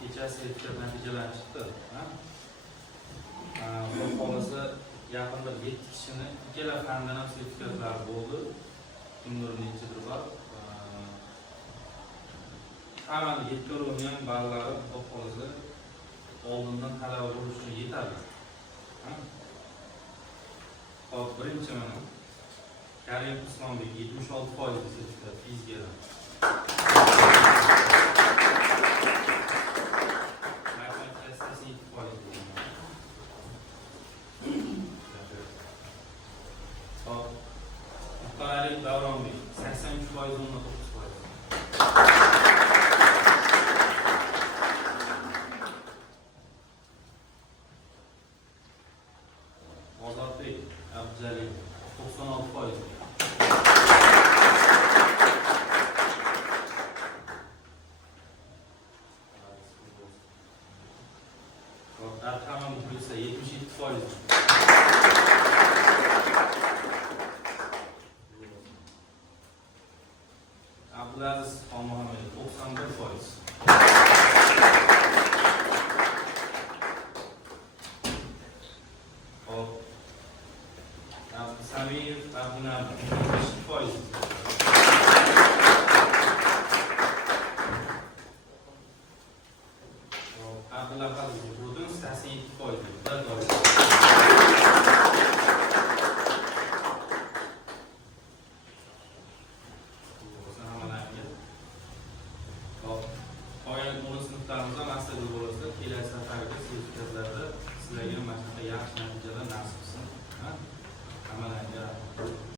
kecha sertifikat natijalari chiqdi. Xudo xolasa yaqinda 7 kishini ikkala fandan ham sertifikatlari bo'ldi. Kimdir nechidir bor. Hammani yetkazilgan ham ballari xudo xolasa oldindan talaba bo'lish uchun yetarli. Hop, birinchi mana Karim Islombek 76% sertifikat fizikadan. Muhtaralik Davronbek 83% 19%. Ozodbek Abdujaliyev 96%. Erkaman Muhlisa 77%. Abdulaziz Xonmuhamedov 91%.